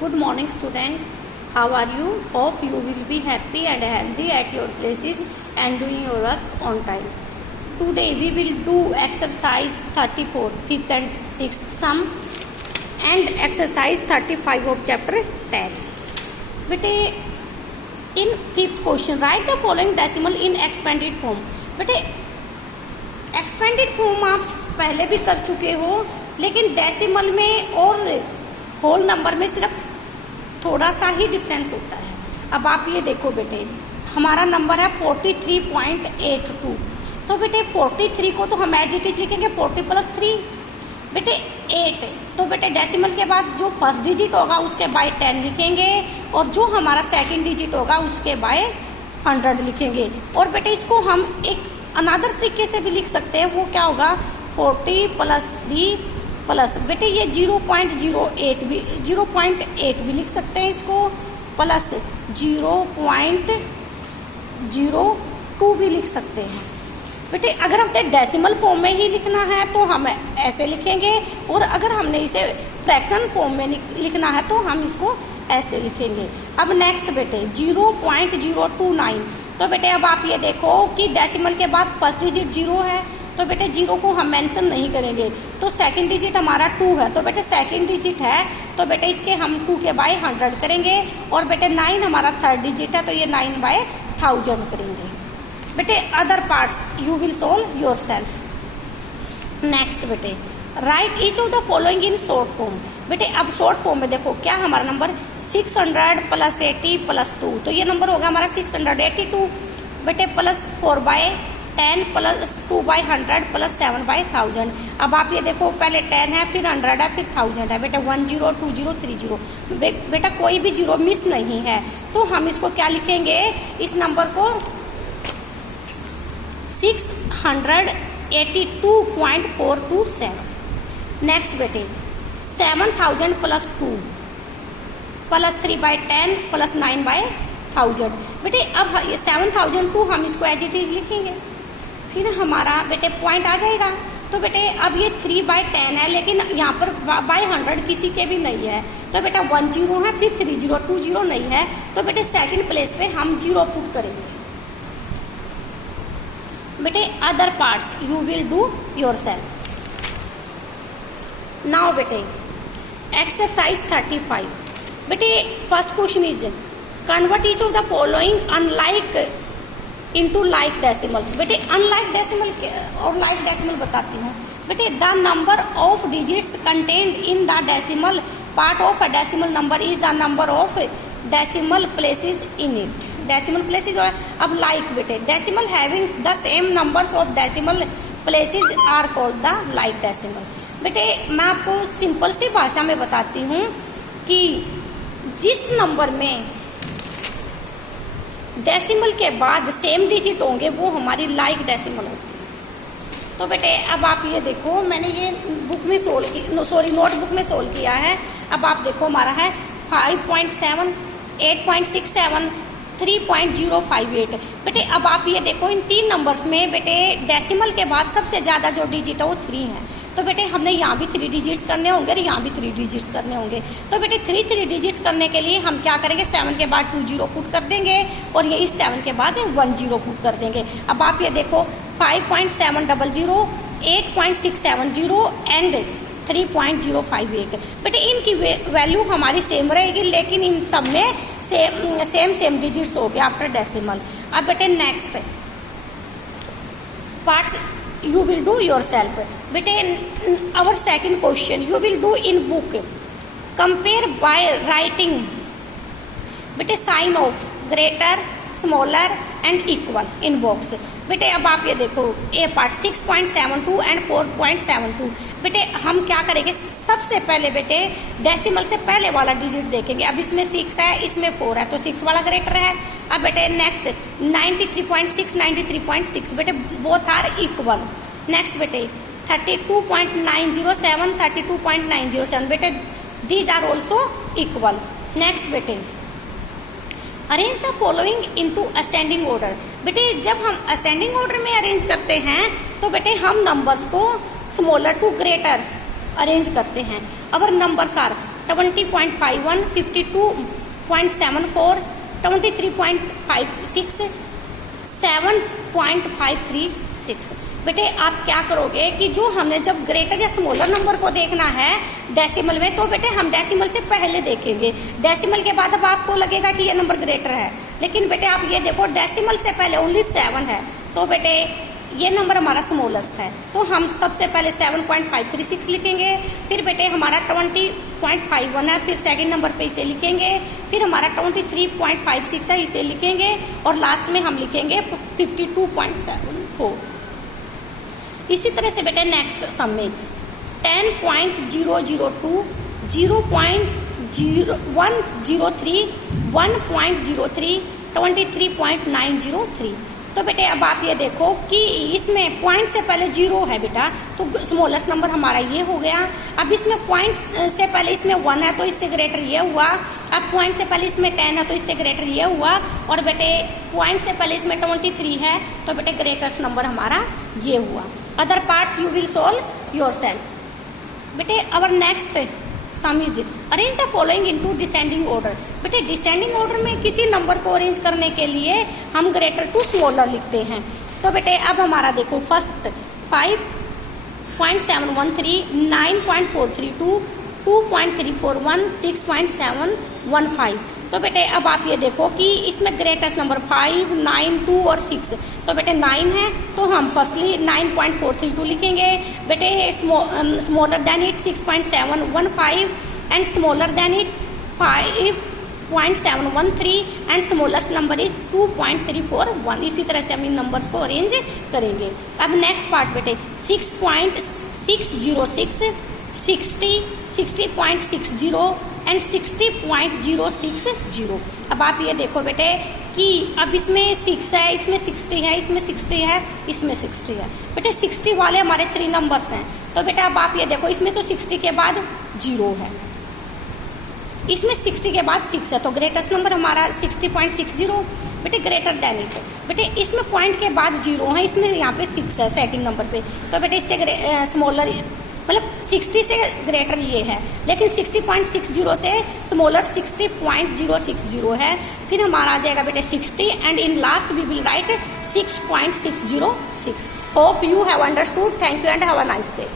Good morning, student. How are you? Hope you will be happy and healthy at your places and doing your work on time. Today we will do exercise 34, 5th and 6th sum, and exercise 35 of chapter 10. बेटे in 5th question write the following decimal in expanded form. बेटे expanded form आप पहले भी कर चुके हो, लेकिन decimal में और होल नंबर में सिर्फ थोड़ा सा ही डिफरेंस होता है। अब आप ये देखो बेटे, हमारा नंबर है 43.82। तो बेटे 43 को तो हम एज इट इज लिखेंगे 40 + 3 बेटे 8। तो बेटे डेसिमल के बाद जो फर्स्ट डिजिट होगा उसके बाय 10 लिखेंगे, और जो हमारा सेकंड डिजिट होगा उसके बाय 100 लिखेंगे। और बेटे इसको हम एक अनदर तरीके से भी लिख सकते हैं। वो क्या होगा, 40 + 3 प्लस बेटे ये 0.08 भी लिख सकते हैं इसको, प्लस 0.02 भी लिख सकते हैं। बेटे अगर हमें डेसिमल फॉर्म में ही लिखना है तो हम ऐसे लिखेंगे, और अगर हमने इसे फ्रैक्शन फॉर्म में लिखना है तो हम इसको ऐसे लिखेंगे। अब नेक्स्ट बेटे 0.029। तो बेटे अब आप ये देखो कि डेसिमल के बाद फर्स्ट डिजिट 0 है, तो बेटे 0 को हम मेंशन नहीं करेंगे। तो सेकंड डिजिट हमारा 2 है, तो बेटे सेकंड डिजिट है तो बेटे इसके हम 2 के बाय 100 करेंगे। और बेटे 9 हमारा थर्ड डिजिट है, तो ये 9 बाय 1000 करेंगे। बेटे other parts you will solve yourself. Next बेटे write each of the following in short form. बेटे अब शॉर्ट फॉर्म में देखो क्या हमारा नंबर 600 + 80 + 2, तो ये नंबर होगा हमारा 682। बेटे प्लस 4/10 + 2/100 + 7/1000। अब आप ये देखो पहले 10 है, फिर 100 है, फिर 1000 है। बेटा 10 20 30। बेटा कोई भी 0 मिस नहीं है, तो हम इसको क्या लिखेंगे, इस नंबर को 682.427। नेक्स्ट बेटे 7000 + 2 + 3/10 + 9/1000। बेटे अब ये 7002 हम इसको एज इट इज लिखेंगे, फिर हमारा बेटे पॉइंट आ जाएगा। तो बेटे अब ये 3/10 है, लेकिन यहाँ पर बाय 100 किसी के भी नहीं है, तो बेटा 1 0 है, फिर 3 0 2 0 नहीं है, तो बेटे सेकंड प्लेस पे हम 0 पुट करेंगे। बेटे other parts you will do yourself. Now बेटे एक्सरसाइज 35। बेटे first question is convert each of the following unlike into like decimals. बेटे अनलाइक डेसिमल और लाइक डेसिमल बताती हूँ। बेटे the number of digits contained in the decimal part of a decimal number is the number of decimal places in it. Decimal places है। अब like बेटे decimal having the same numbers of decimal places are called the like decimal. बेटे मैं आपको simple सी भाषा में बताती हूँ कि जिस नंबर में डेसिमल के बाद सेम डिजिट होंगे वो हमारी लाइक डेसिमल होती है। तो बेटे अब आप ये देखो, मैंने ये बुक में नोटबुक में सोल्व किया है। अब आप देखो हमारा है 5.7 8.67 3.058। बेटे अब आप ये देखो इन 3 नंबर्स में बेटे डेसिमल के बाद सबसे ज्यादा जो डिजिट है वो 3 है। तो बेटे हमने यहाँ भी 3 डिजिट्स करने होंगे और यहाँ भी 3 डिजिट्स करने होंगे। तो बेटे 3 डिजिट्स करने के लिए हम क्या करेंगे, 7 के बाद 2 0 पुट कर देंगे, और ये इस 7 के बाद 1 0 पुट कर देंगे। अब आप ये देखो 5.700 8.670 एंड 3.058। बेटे इनकी वैल्यू हमारी सेम रहेगी, लेकिन इन सब में सेम डिजिट्स हो गए आफ्टर डेसिमल। अब बेटे next parts you will do yourself। बेटे our second question you will do in book। compare by writing बेटे sign of greater smaller and equal in box। बेटे अब आप ये देखो ए पार्ट 6.72 एंड 4.72। बेटे हम क्या करेंगे, सबसे पहले बेटे डेसिमल से पहले वाला डिजिट देखेंगे। अब इसमें 6 है, इसमें 4 है, तो 6 वाला ग्रेटर है। अब बेटे नेक्स्ट 93.6 बेटे बोथ आर इक्वल। नेक्स्ट बेटे 32.907 32.907 बेटे these are also equal. Next बेटे arrange the following into ascending order. बेटे जब हम असेंडिंग ऑर्डर में अरेंज करते हैं तो बेटे हम नंबर्स को स्मॉलर टू ग्रेटर अरेंज करते हैं। अवर नंबर्स आर 20.51, 52.74, 23.56, 7.536। बेटे आप क्या करोगे कि जो हमने जब ग्रेटर या स्मॉलर नंबर को देखना है डेसिमल में, तो बेटे हम डेसिमल से पहले देखेंगे, डेसिमल के बाद अब आपको लगेगा कि ये नंबर ग्रेटर है। लेकिन बेटे आप ये देखो डेसिमल से पहले ओनली 7 है, तो बेटे ये नंबर हमारा स्मॉलेस्ट है, तो हम सबसे पहले 7.536 लिखेंगे। फिर बेटे हमारा 20.51 है, फिर सेकंड नंबर पे इसे लिखेंगे, फिर हमारा 23.56 है, इसे लिखेंगे, और लास्ट में हम लिखेंगे 52.74। इसी तरह से बेटे नेक्स्ट सम में 10.002, 0.103, 1.03, 23.903। तो बेटे अब आप ये देखो कि इसमें पॉइंट से पहले 0 है बेटा, तो स्मॉलेस्ट नंबर हमारा ये हो गया। अब इसमें पॉइंट से पहले इसमें 1 है, तो इससे ग्रेटर ये हुआ। अब पॉइंट से पहले इसमें 10 है, तो इससे ग्रेटर ये हुआ। और बेटे पॉइंट से पहले इसमें 23 है, तो बेटे ग्रेटेस्ट नंबर हमारा ये हुआ। Other parts you will solve yourself. बेटे our next sum is arrange the following into descending order. बेटे डिसेंडिंग ऑर्डर में किसी नंबर को अरेंज करने के लिए हम ग्रेटर टू स्मॉलर लिखते हैं। तो बेटे अब हमारा देखो फर्स्ट 5.713, 9.432, 2.341, 6.715। तो बेटे अब आप ये देखो कि इसमें ग्रेटेस्ट नंबर 5, 9, 2 और 6। तो बेटे 9 है, तो हम फर्स्टली 9.432 लिखेंगे। बेटे smaller than it 6.715 and smaller than it 5.713 and smallest number is 2.341। इसी तरह से हम इन नंबर्स को अरेंज करेंगे। अब नेक्स्ट पार्ट बेटे 6.606, 60, 60.60 एंड 60.060। अब आप ये देखो बेटे कि अब इसमें 6 है, इसमें 60 है, इसमें 60 है, इसमें 60 है। बेटे 60 वाले हमारे 3 नंबर्स हैं, तो बेटा अब आप ये देखो इसमें तो 60 के बाद 0 है, इसमें 60 के बाद 6 है, तो ग्रेटेस्ट नंबर हमारा 60.60। बेटे ग्रेटर देन इट, बेटे इसमें पॉइंट के बाद 0 है, इसमें यहाँ पे 6 है सेकंड नंबर पे, तो बेटे इससे स्मॉलर मतलब 60 से ग्रेटर ये है, लेकिन 60.60 से स्मॉलर 60.060 है। फिर हमारा आ जाएगा बेटे 60 and in last we will write 6.606। Hope you have understood. Thank you and have a nice day.